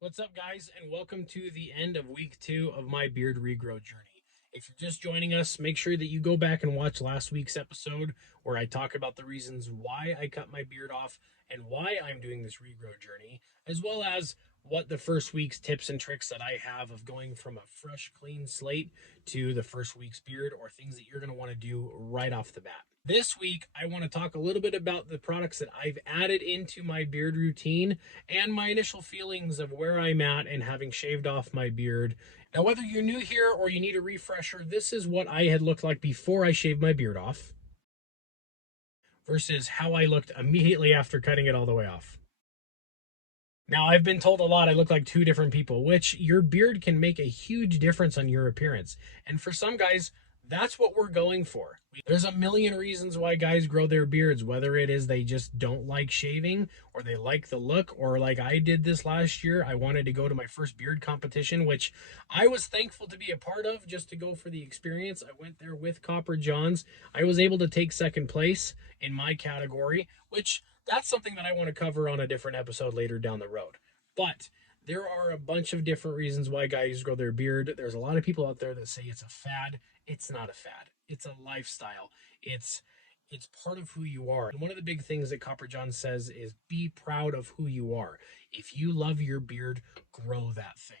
What's up, guys, and welcome to the end of week 2 of my beard regrow journey. If you're just joining us, make sure that you go back and watch last week's episode where I talk about the reasons why I cut my beard off and why I'm doing this regrow journey, as well as what the first week's tips and tricks that I have of going from a fresh, clean slate to the first week's beard, or things that you're going to want to do right off the bat. This week, I want to talk a little bit about the products that I've added into my beard routine and my initial feelings of where I'm at and having shaved off my beard. Now, whether you're new here or you need a refresher, this is what I had looked like before I shaved my beard off versus how I looked immediately after cutting it all the way off. Now, I've been told a lot I look like two different people, which your beard can make a huge difference on your appearance. And for some guys, that's what we're going for. There's a million reasons why guys grow their beards, whether it is they just don't like shaving or they like the look, or like I did this last year. I wanted to go to my first beard competition, which I was thankful to be a part of just to go for the experience. I went there with Copper Johns. I was able to take second place in my category, which that's something that I want to cover on a different episode later down the road. But there are a bunch of different reasons why guys grow their beard. There's a lot of people out there that say it's a fad. It's not a fad. It's a lifestyle. It's part of who you are. And one of the big things that Copper John says is be proud of who you are. If you love your beard, grow that thing.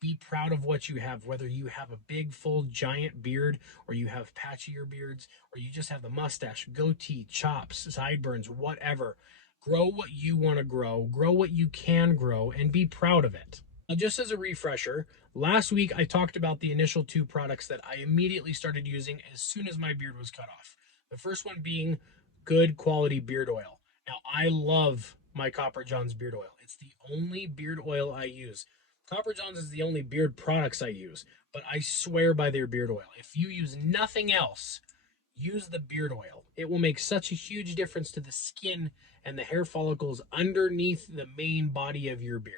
Be proud of what you have, whether you have a big, full, giant beard, or you have patchier beards, or you just have the mustache, goatee, chops, sideburns, whatever. Grow what you want to grow what you can grow, and be proud of it. Now, just as a refresher, last week I talked about the initial two products that I immediately started using as soon as my beard was cut off. The first one being good quality beard oil. Now, I love my Copper Johns beard oil. It's the only beard oil I use. Copper Johns is the only beard products I use, but I swear by their beard oil. If you use nothing else, use the beard oil. It will make such a huge difference to the skin and the hair follicles underneath the main body of your beard.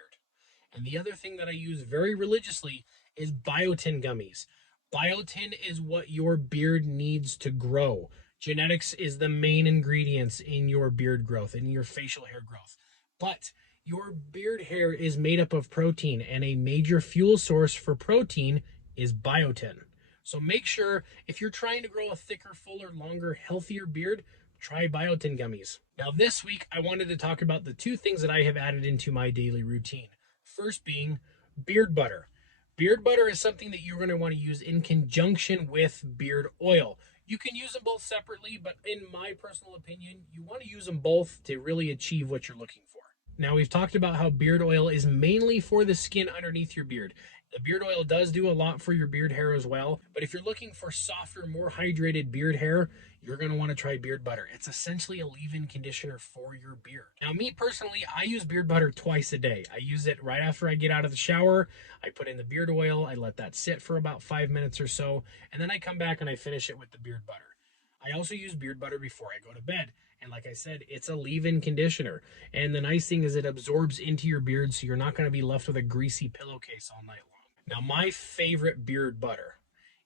And the other thing that I use very religiously is biotin gummies. Biotin is what your beard needs to grow. Genetics is the main ingredients in your beard growth, in your facial hair growth. But your beard hair is made up of protein, and a major fuel source for protein is biotin. So make sure if you're trying to grow a thicker, fuller, longer, healthier beard, try biotin gummies. Now, this week, I wanted to talk about the two things that I have added into my daily routine. First being beard butter. Beard butter is something that you're going to want to use in conjunction with beard oil. You can use them both separately, but in my personal opinion, you want to use them both to really achieve what you're looking for. Now, we've talked about how beard oil is mainly for the skin underneath your beard. The beard oil does do a lot for your beard hair as well, but if you're looking for softer, more hydrated beard hair, you're going to want to try beard butter. It's essentially a leave-in conditioner for your beard. Now, me personally, I use beard butter twice a day. I use it right after I get out of the shower. I put in the beard oil, I let that sit for about 5 minutes or so, and then I come back and I finish it with the beard butter. I also use beard butter before I go to bed. And like I said, it's a leave-in conditioner. And the nice thing is it absorbs into your beard, so you're not going to be left with a greasy pillowcase all night long. Now, my favorite beard butter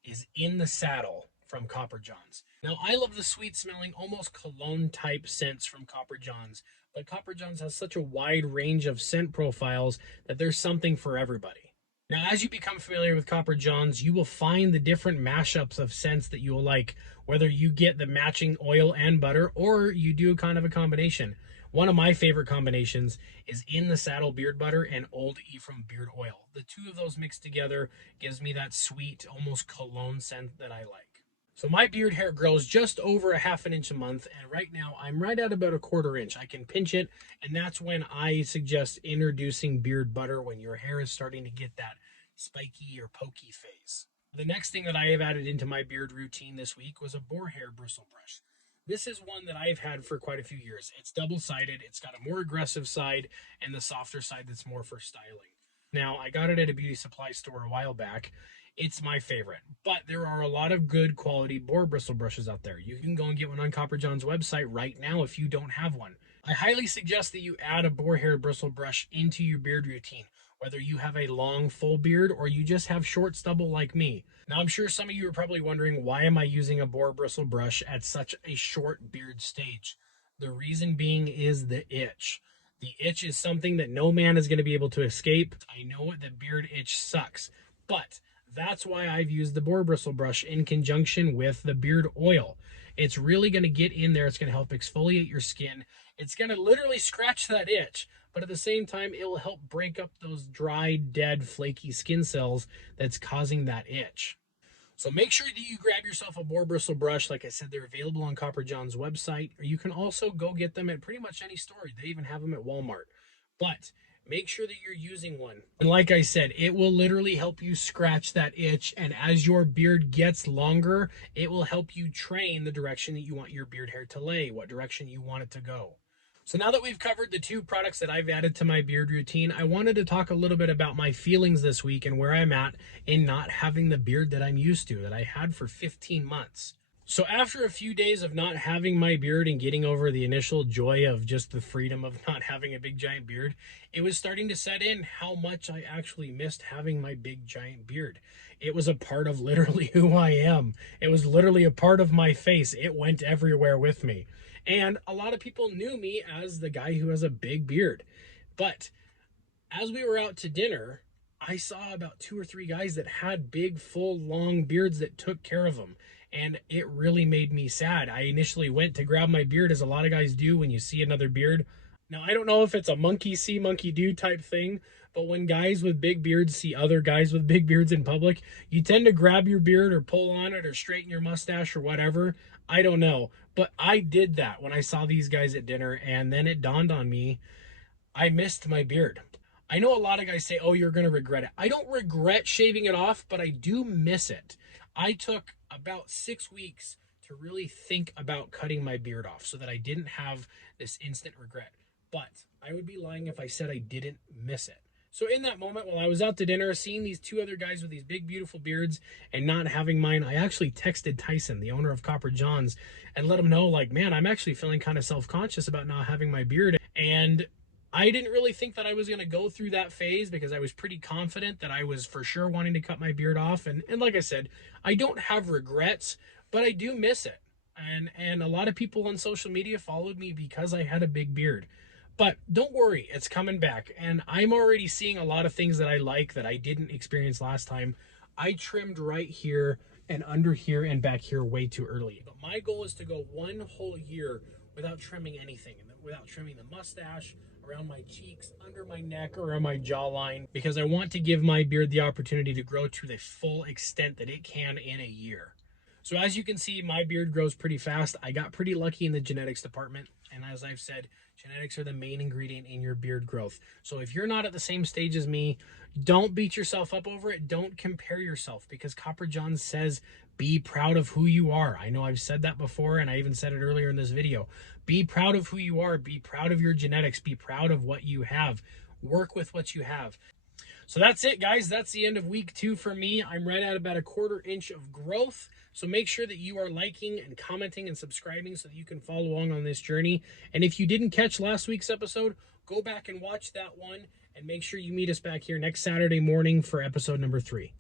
is In the Saddle from Copper Johns. Now, I love the sweet smelling, almost cologne type scents from Copper Johns, but Copper Johns has such a wide range of scent profiles that there's something for everybody. Now, as you become familiar with Copper Johns, you will find the different mashups of scents that you will like, whether you get the matching oil and butter or you do kind of a combination. One of my favorite combinations is In the Saddle beard butter and Old Ephraim beard oil. The two of those mixed together gives me that sweet, almost cologne scent that I like. So my beard hair grows just over a half an inch a month, and right now I'm right at about a quarter inch. I can pinch it, and that's when I suggest introducing beard butter when your hair is starting to get that spiky or pokey phase. The next thing that I have added into my beard routine this week was a boar hair bristle brush. This is one that I've had for quite a few years. It's double-sided. It's got a more aggressive side and the softer side that's more for styling. Now, I got it at a beauty supply store a while back. It's my favorite, but there are a lot of good quality boar bristle brushes out there. You can go and get one on Copper John's website right now if you don't have one. I highly suggest that you add a boar hair bristle brush into your beard routine, whether you have a long full beard or you just have short stubble like me. Now, I'm sure some of you are probably wondering, why am I using a boar bristle brush at such a short beard stage? The reason being is the itch. The itch is something that no man is going to be able to escape. I know the beard itch sucks, but that's why I've used the boar bristle brush in conjunction with the beard oil. It's really going to get in there. It's going to help exfoliate your skin. It's going to literally scratch that itch, but at the same time, it will help break up those dry, dead, flaky skin cells that's causing that itch. So make sure that you grab yourself a boar bristle brush. Like I said, they're available on Copper John's website, or you can also go get them at pretty much any store. They even have them at Walmart. But make sure that you're using one. And like I said, it will literally help you scratch that itch. And as your beard gets longer, it will help you train the direction that you want your beard hair to lay, what direction you want it to go. So now that we've covered the 2 products that I've added to my beard routine, I wanted to talk a little bit about my feelings this week and where I'm at in not having the beard that I'm used to, that I had for 15 months. So after a few days of not having my beard and getting over the initial joy of just the freedom of not having a big giant beard, it was starting to set in how much I actually missed having my big giant beard. It was a part of literally who I am. It was literally a part of my face. It went everywhere with me. And a lot of people knew me as the guy who has a big beard. But as we were out to dinner, I saw about 2 or 3 guys that had big, full, long beards that took care of them. And it really made me sad. I initially went to grab my beard, as a lot of guys do when you see another beard. Now, I don't know if it's a monkey see, monkey do type thing, but when guys with big beards see other guys with big beards in public, you tend to grab your beard or pull on it or straighten your mustache or whatever. I don't know. But I did that when I saw these guys at dinner, and then it dawned on me, I missed my beard. I know a lot of guys say, oh, you're going to regret it. I don't regret shaving it off, but I do miss it. I took about 6 weeks to really think about cutting my beard off so that I didn't have this instant regret. But I would be lying if I said I didn't miss it. So in that moment, while I was out to dinner, seeing these 2 other guys with these big, beautiful beards and not having mine, I actually texted Tyson, the owner of Copper John's, and let him know, like, man, I'm actually feeling kind of self-conscious about not having my beard. And I didn't really think that I was going to go through that phase because I was pretty confident that I was for sure wanting to cut my beard off. And like I said, I don't have regrets, but I do miss it. And a lot of people on social media followed me because I had a big beard. But don't worry, it's coming back. And I'm already seeing a lot of things that I like that I didn't experience last time. I trimmed right here and under here and back here way too early. But my goal is to go 1 whole year without trimming anything, without trimming the mustache, around my cheeks, under my neck, or on my jawline, because I want to give my beard the opportunity to grow to the full extent that it can in a year. So as you can see, my beard grows pretty fast. I got pretty lucky in the genetics department. And as I've said, genetics are the main ingredient in your beard growth. So if you're not at the same stage as me, don't beat yourself up over it. Don't compare yourself, because Copper John says, be proud of who you are. I know I've said that before, and I even said it earlier in this video. Be proud of who you are. Be proud of your genetics. Be proud of what you have. Work with what you have. So that's it, guys. That's the end of week 2 for me. I'm right at about a 1/4 inch of growth. So make sure that you are liking and commenting and subscribing so that you can follow along on this journey. And if you didn't catch last week's episode, go back and watch that one, and make sure you meet us back here next Saturday morning for episode number 3.